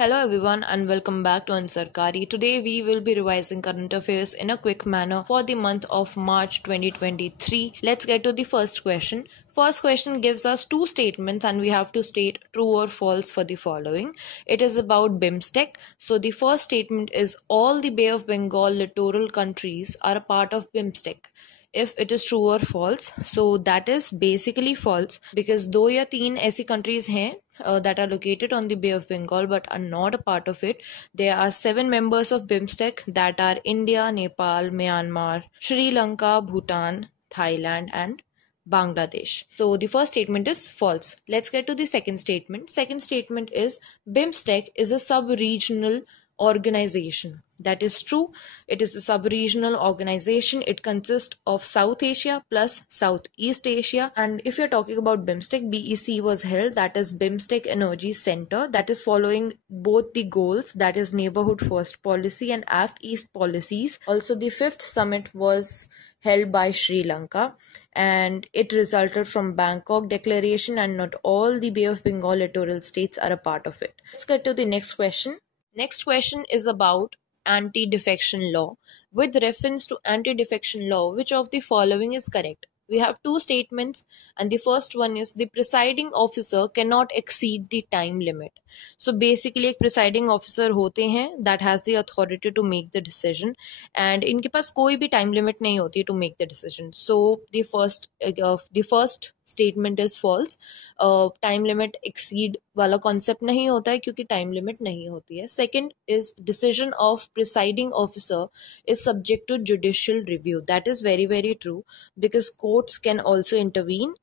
Hello everyone and welcome back to Ansarkari. Today we will be revising current affairs in a quick manner for the month of March 2023. Let's get to the first question. First question gives us two statements and we have to state true or false for the following. It is about BIMSTEC. So the first statement is all the Bay of Bengal littoral countries are a part of BIMSTEC. If it is true or false, so that is basically false because दो या तीन ऐसी countries हैं that are located on the Bay of Bengal but are not a part of it. There are 7 members of BIMSTEC that are India, Nepal, Myanmar, Sri Lanka, Bhutan, Thailand and Bangladesh. So the first statement is false. Let's get to the second statement. Second statement is BIMSTEC is a sub-regional organization. That is true. It is a sub-regional organization. It consists of South Asia plus Southeast Asia. And if you're talking about BIMSTEC, BEC was held, that is BIMSTEC Energy Center, that is following both the goals, that is Neighborhood First policy and Act East policies. Also, the 5th summit was held by Sri Lanka and it resulted from Bangkok Declaration, and not all the Bay of Bengal littoral states are a part of it. Let's get to the next question. Next question is about anti-defection law. With reference to anti-defection law, which of the following is correct? We have two statements and the first one is the presiding officer cannot exceed the time limit. So basically एक presiding officer होते हैं that has the authority to make the decision and इनके पास कोई भी time limit नहीं होती to make the decision. So the first statement is false. Time limit exceed वाला concept नहीं होता है क्योंकि time limit नहीं होती है. Second is decision of presiding officer is subject to judicial review. That is very true because courts can also intervene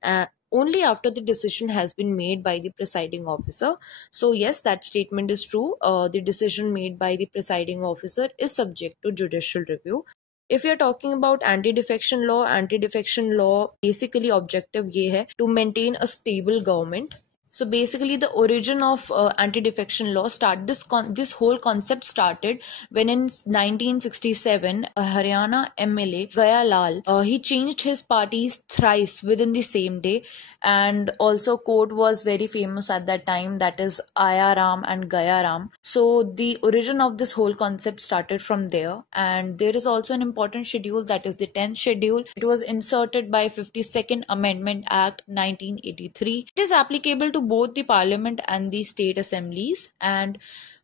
only after the decision has been made by the presiding officer. So yes, that statement is true. The decision made by the presiding officer is subject to judicial review. If you're talking about anti-defection law basically objective ये है to maintain a stable government. So basically the origin of anti-defection law this whole concept started when in 1967 a Haryana MLA Gaya Lal he changed his parties thrice within the same day, and also court was very famous at that time, that is Aya Ram and Gaya Ram. So the origin of this whole concept started from there, and there is also an important schedule, that is the 10th schedule. It was inserted by 52nd Amendment Act 1983. It is applicable to both the parliament and the state assemblies, and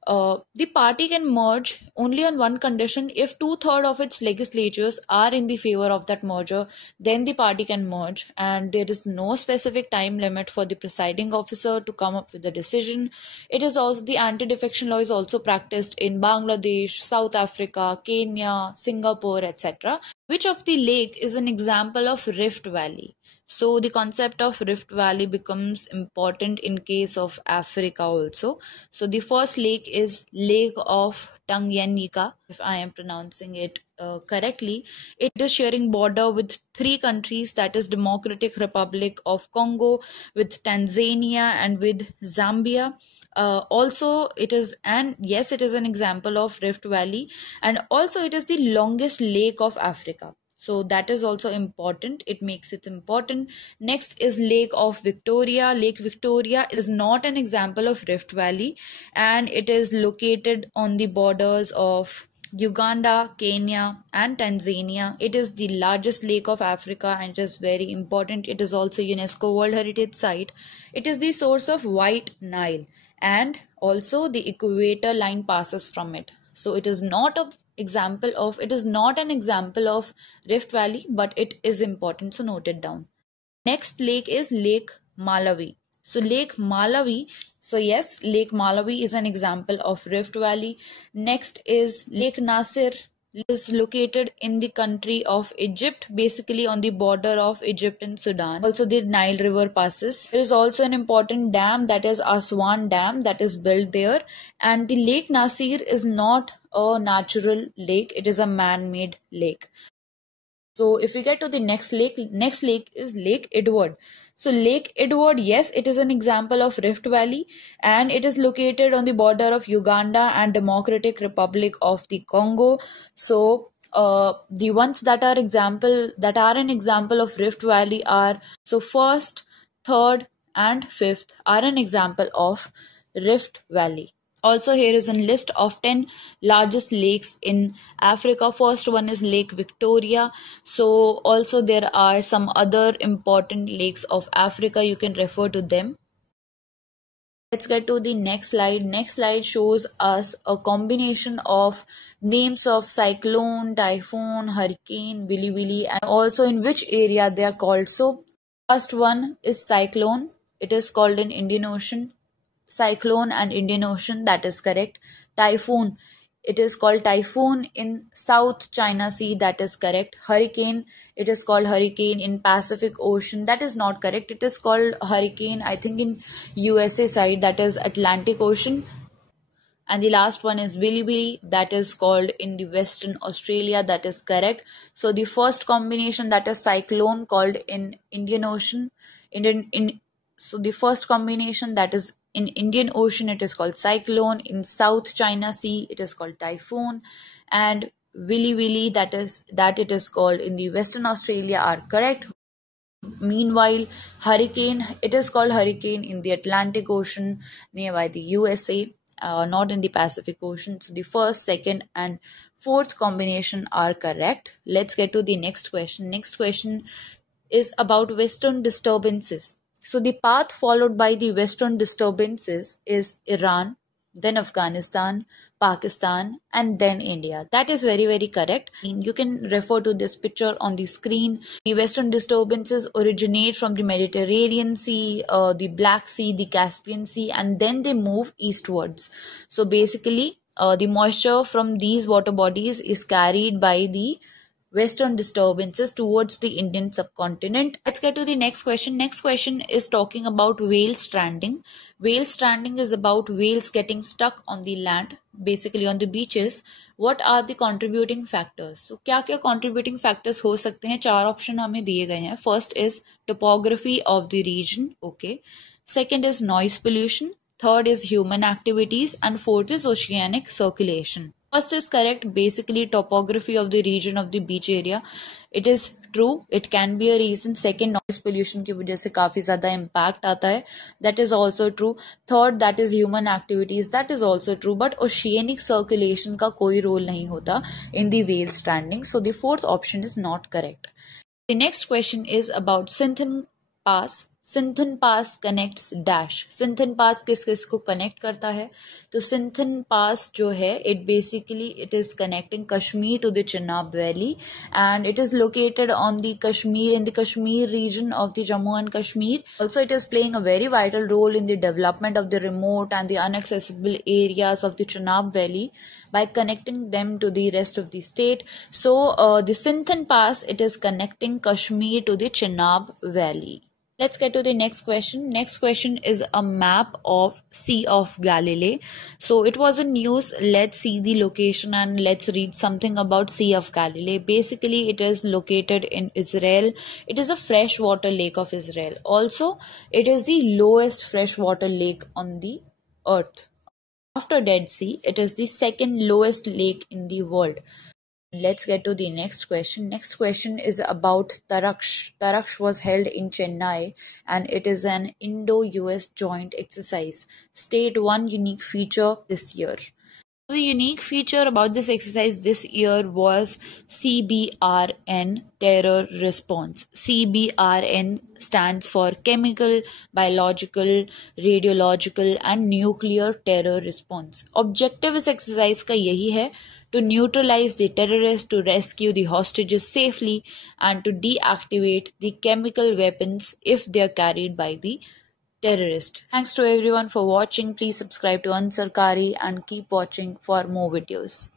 the party can merge only on one condition. If 2/3 of its legislatures are in the favor of that merger, then the party can merge, and there is no specific time limit for the presiding officer to come up with a decision. It is also, the anti-defection law is also practiced in Bangladesh, South Africa, Kenya, Singapore, etc. Which of the lake is an example of Rift Valley? So the concept of Rift Valley becomes important in case of Africa also. So the first lake is Lake of Tanganyika, if I am pronouncing it correctly. It is sharing border with 3 countries, that is Democratic Republic of Congo, with Tanzania and with Zambia. Also it is an example of Rift Valley, and also it is the longest lake of Africa. So that is also important. It makes it important. Next is Lake of Victoria. Lake Victoria is not an example of Rift Valley, and it is located on the borders of Uganda, Kenya and Tanzania. It is the largest lake of Africa and it is very important. It is also UNESCO World Heritage Site. It is the source of White Nile, and also the equator line passes from it. So it is not an example of Rift Valley, but it is important, so note it down. Next lake is Lake Malawi. So Lake Malawi, so yes, Lake Malawi is an example of Rift Valley. Next is Lake Nasser. Is located in the country of Egypt, basically on the border of Egypt and Sudan. Also the Nile River passes. There is also an important dam, that is Aswan Dam, that is built there. And the Lake Nasser is not a natural lake, it is a man-made lake. So if we get to the next lake is Lake Edward. So Lake Edward, yes, it is an example of Rift Valley, and it is located on the border of Uganda and Democratic Republic of the Congo. So the ones that are an example of Rift Valley are, so 1st, 3rd and 5th are an example of Rift Valley. Also, here is a list of 10 largest lakes in Africa. First one is Lake Victoria. So also there are some other important lakes of Africa. You can refer to them. Let's get to the next slide. Next slide shows us a combination of names of cyclone, typhoon, hurricane, willy willy, and also in which area they are called. So first one is cyclone. It is called in Indian Ocean. Cyclone and Indian Ocean, that is correct. Typhoon, it is called typhoon in South China Sea, that is correct. Hurricane, it is called hurricane in Pacific Ocean, that is not correct. It is called hurricane, I think, in USA side, that is Atlantic Ocean. And the last one is willy willy, that is called in the Western Australia, that is correct. So the first combination, that is cyclone, called in Indian Ocean. So the first combination, that is in Indian Ocean, it is called cyclone. In South China Sea, it is called typhoon. And willy willy, that it is called in the Western Australia, are correct. Meanwhile, hurricane, it is called hurricane in the Atlantic Ocean nearby the USA, not in the Pacific Ocean. So the first, second, and fourth combination are correct. Let's get to the next question. Next question is about western disturbances. So the path followed by the western disturbances is Iran, then Afghanistan, Pakistan, and then India. That is very, very correct. You can refer to this picture on the screen. The western disturbances originate from the Mediterranean Sea, the Black Sea, the Caspian Sea, and then they move eastwards. So basically, the moisture from these water bodies is carried by the western disturbances towards the Indian subcontinent. Let's get to the next question. Next question is talking about whale stranding. Whale stranding is about whales getting stuck on the land, basically on the beaches. What are the contributing factors? So क्या क्या contributing factors हो सकते हैं? 4 option हमें दिए गए हैं. First is topography of the region. Okay. Second is noise pollution. Third is human activities, and fourth is oceanic circulation. First is correct, basically topography of the region of the beach area. It is true, it can be a reason. Second, noise pollution की वजह से काफी ज़्यादा impact आता है. That is also true. Third, that is human activities. That is also true. But oceanic circulation का कोई role नहीं होता in the whale stranding. So the fourth option is not correct. The next question is about Sinthan Pass. Sinthan pass connects dash. Sinthan pass किस किस को connect करता है? तो सिंथन पास जो है, it basically it is connecting Kashmir to the Chenab valley, and it is located on the Kashmir, in the Kashmir region of the Jammu and Kashmir. Also it is playing a very vital role in the development of the remote and the inaccessible areas of the Chenab valley by connecting them to the rest of the state. So the Sinthan Pass, it is connecting Kashmir to the Chenab Valley. Let's get to the next question. Next question is a map of Sea of Galilee. So it was in news. Let's see the location and let's read something about Sea of Galilee. Basically, it is located in Israel. It is a freshwater lake of Israel. Also, it is the lowest freshwater lake on the earth. After Dead Sea, it is the second lowest lake in the world. Let's get to the next question. Next question is about Taraksh. Taraksh was held in Chennai, and it is an Indo-US joint exercise. State one unique feature this year. The unique feature about this exercise this year was CBRN, terror response. CBRN stands for chemical, biological, radiological and nuclear terror response. Objective इस exercise का यही है, to neutralize the terrorists, to rescue the hostages safely, and to deactivate the chemical weapons if they are carried by the terrorist. Thanks to everyone for watching. Please subscribe to Ansarkari and keep watching for more videos.